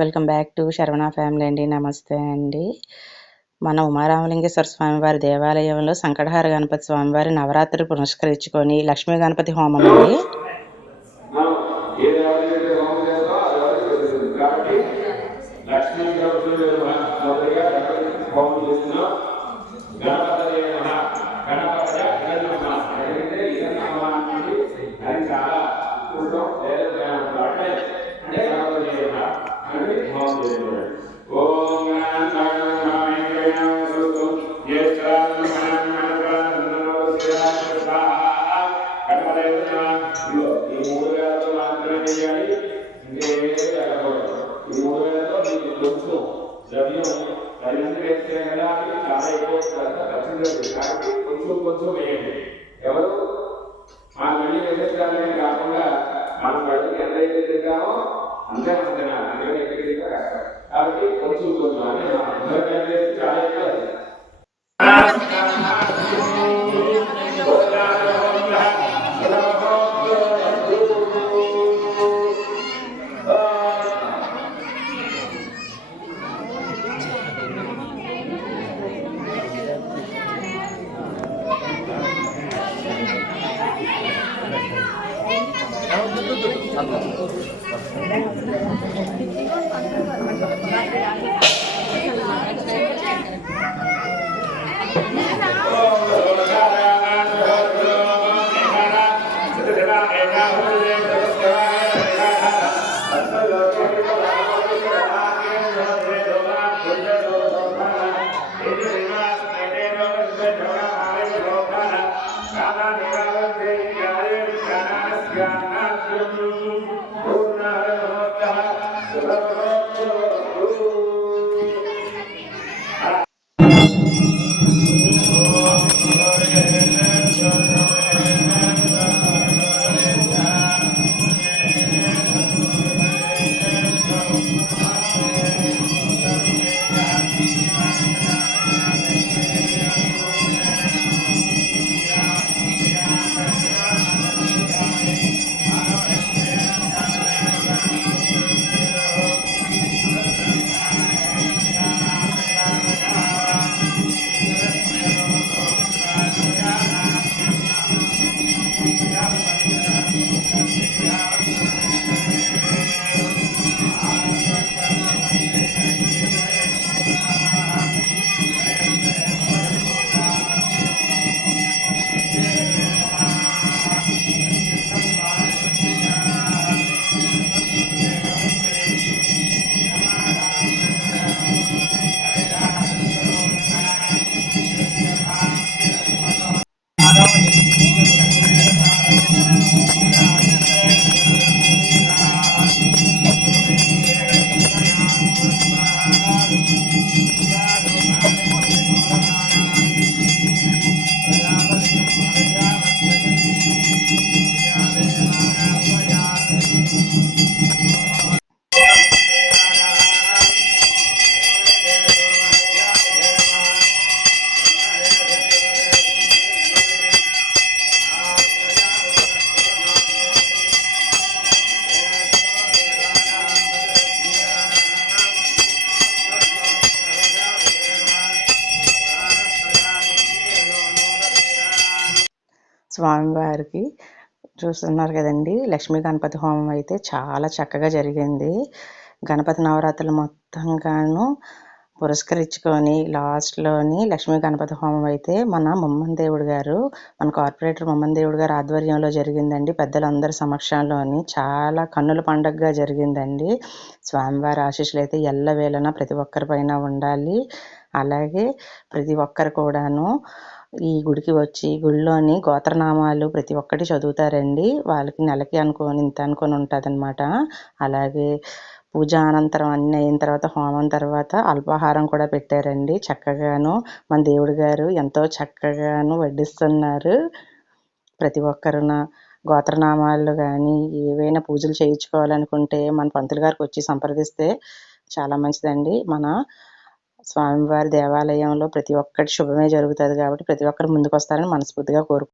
Welcome back to Saravana family అండి. నమస్తే అండి. మన ఉమారామలింగేశ్వర స్వామివారి దేవాలయంలో సంకటహార గణపతి స్వామివారి నవరాత్రి పురస్కరించుకొని లక్ష్మీ గణపతి హోమం అండి. కొంచెం వేయండి. ఎవరు మన మళ్ళీ వేసేస్తారని కాకుండా మన బడికి ఎంతైతే తింటామో అంతే మనం తినాలి. అందుకని ఎక్కడికి కాబట్టి కొంచెం కొంచెం అంటే చాలా ఎక్కువ. స్వామివారికి చూస్తున్నారు కదండి, లక్ష్మీ గణపతి హోమం అయితే చాలా చక్కగా జరిగింది. గణపతి నవరాత్రులు మొత్తంగాను పురస్కరించుకొని లాస్ట్లోని లక్ష్మీ గణపతి హోమం అయితే మన ముమ్మందేవుడు గారు, మన కార్పొరేటర్ ముమ్మందేవుడు గారు ఆధ్వర్యంలో జరిగిందండి. పెద్దలందరి సమక్షంలోని చాలా కన్నుల పండుగగా జరిగిందండి. స్వామివారి ఆశీస్సులు అయితే ఎల్లవేళలా ప్రతి ఒక్కరి పైన ఉండాలి. అలాగే ప్రతి ఒక్కరు కూడాను ఈ గుడికి వచ్చి గుడిలోని గోత్రనామాలు ప్రతి ఒక్కటి చదువుతారండి. వాళ్ళకి నెలకి అనుకోని ఇంత అనుకొని ఉంటుందన్నమాట. అలాగే పూజ అనంతరం అన్నీ అయిన తర్వాత హోమం తర్వాత అల్పాహారం కూడా పెట్టారండి. చక్కగాను మన దేవుడు గారు ఎంతో చక్కగాను వడ్డిస్తున్నారు. ప్రతి ఒక్కరున గోత్రనామాలు కానీ ఏవైనా పూజలు చేయించుకోవాలనుకుంటే మన పంతులు గారికి వచ్చి సంప్రదిస్తే చాలా మంచిదండి. మన స్వామివారి దేవాలయంలో ప్రతి ఒక్కటి శుభమే జరుగుతుంది కాబట్టి ప్రతి ఒక్కరు ముందుకు వస్తారని మనస్ఫూర్తిగా కోరుకుంటున్నాను.